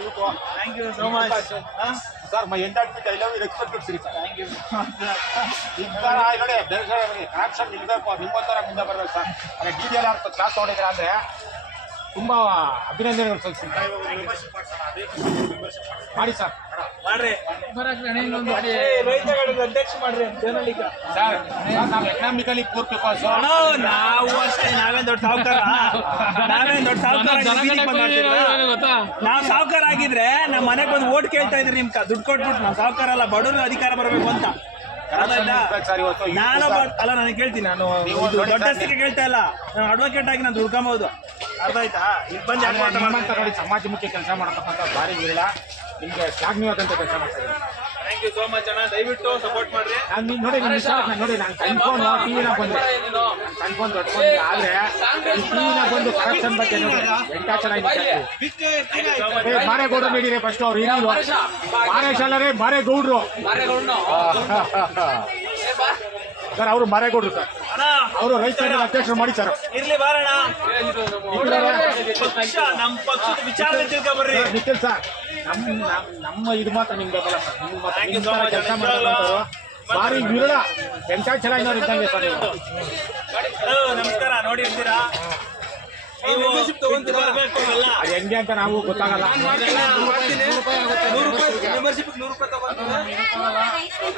Thank you so much sir my heart I love you respect sir. Sir thank you ಇಂಥರ ಥರ ನೋಡಿ. ಬೇರೆ connection ನಿಲ್ಬೇಕು. ನಿಮ್ಮಂತರ ಮುಂದೆ ಬರ್ಬೇಕು sir. ಅದೇ D D L R class ತೊಗೊಂಡಿದ್ದೀರ ಅಂದರೆ ತುಂಬ ಅಭಿನಂದನೆಗಳು ಸಲ್ಲಿಸ್ತೀನಿ ಮಾಡಿ ಸರ್. ಮಾಡ್ರಿ. ಏ, ರೈತಗಳ ಅಧ್ಯಕ್ಷ ಮಾಡ್ರಿ ಜನಲಿಗ ಸರ್ ನಾವು ಎಕನಾಮಿಕಲಿ ಪೂರ್ ನಾವು ಅಷ್ಟೇ ನಾವೇನ್ ದೊಡ್ಡ ಸಾವುಕಾರ ನಾವೇನ್ ದೊಡ್ಡ ಸಾವುಕಾರ ನಾವು ಸಾವುಕಾರ ಆಗಿದ್ರೆ ನಮ್ಮ ಮನೆಗೆ ಬಂದು ಓಟ್ ಕೇಳ್ತಾ ಇದ್ರಿ ನಿಮ್ ಕ- ದುಡ್ಡು ಕೊಟ್ಬಿಟ್ಟು ನಾವು ಸಾವುಕಾರ ಅಲ್ಲ ಬಡವ್ರ ಅಧಿಕಾರ ಬರಬೇಕು ಅಂತ. ನಾನು ಅಲ್ಲ ನನಗೆ ಕೇಳ್ತೀನಿ ನಾನು ದೊಡ್ಡ ಹೆಸರಿಗೆ ಕೇಳ್ತಾ ಇಲ್ಲ. ನಾನು ಅಡ್ವೊಕೇಟ್ ಆಗಿ ನಾನು ದುಡ್ಕೊಂಬೋದು. ಅರ್ಥ ಆಯ್ತಾ? ಇಲ್ಲಿ ಬಂದು ಸಮಾಜ ಮುಖ್ಯ ಕೆಲಸ ಮಾಡತಕ್ಕಂಥ ಭಾರಿ ವಿರಳ. ನಿಮಗೆ ಶ್ಲಾಘನೀಯವಾದಂಥ ಕೆಲಸ ಮಾಡ್ತಾ ಇದ್ದೀನಿ. ಥ್ಯಾಂಕ್ ಯು ಸೋ ಮಚ್ ಅಣ್ಣ. ದಯವಿಟ್ಟು ಸಪೋರ್ಟ್ ಮಾಡ್ರಿ. ನಾನು ನೀವು ನೋಡಿ ನಿಮ್ಮ ನಾನು ನೋಡಿ. ಬಂದೆ. ಕನ್ಫೋನ್ ದೊಡ್ಡ ಆದ್ರೆ ಈ ಟಿವಿನ ಬಂದು ಕರಪ್ಷನ್ ಬಗ್ಗೆ ನೋಡಿ. ವೆಂಕಟಾಚಲ ಏ ಮಾರೇಗೌಡರು ನೀಡಿರಿ ಫಸ್ಟ್ ಅವ್ರು ಏನಿಲ್ಲ ಮಾರೇಶ್ ಅಲ್ಲರೇ ಮಾರೇಗೌಡ್ರು ಸರ್ ಅವರು ಮಾರೇಗೌಡ್ರು ಸರ್. ಅವರು ರೈತ ಅಧ್ಯಕ್ಷರು ಮಾಡಿ ಸರ್. ಇರ್ಲಿ ಬಾರಣ್ಣ. ನಮ್ಮ ಪಕ್ಷದ ವಿಚಾರ ನಿಖಿಲ್ ಸರ್ ನಮ್ಮ ನಮ್ಮ- ಇದು ಮಾತ್ರ ನಿಮ್ಗೆ ಬೇಕಲ್ಲ ಸರ್. ನಿಮ್ಮ ಮಾತ್ರ. ಕೆಲಸ ಮಾಡ್ತಕ್ಕಂಥವ್ರು ಭಾರಿ ವಿರಳ. ವೆಂಕಟಾಚಲ ಇದ್ದಂಗೆ ಸರ್ ನೀವು. ನಮಸ್ಕಾರ. ಅದು ಹೆಂಗೆ ಅಂತ ನಾವು ಗೊತ್ತಾಗಲ್ಲ.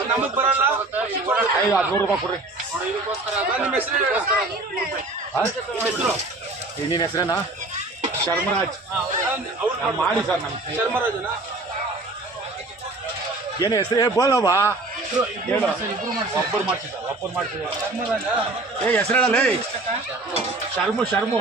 ನಮಗ್ ಬರಲ್ಲ. ಐದು ಹದಿಮೂರು ರೂಪಾಯಿ ಕೊಡ್ರಿ. ನಿಮ್ಮ ಹೆಸರೇನಾ? ಶರ್ಮರಾಜ್. ಮಾಡಿ ಸರ್ ನಮ್ಮ ಶರ್ಮರಾಜನ? ಏನು ಹೆಸರು? ಏ ಬೋಲವಾ ಏನು ಒಬ್ಬರು ಮಾಡ್ಸಿ ಸರ್ ಒಬ್ಬರು ಮಾಡ್ಸಿ ಏ ಹೆಸರು ಹೇಳಲ್ಲ ಶರ್ಮು ಶರ್ಮು.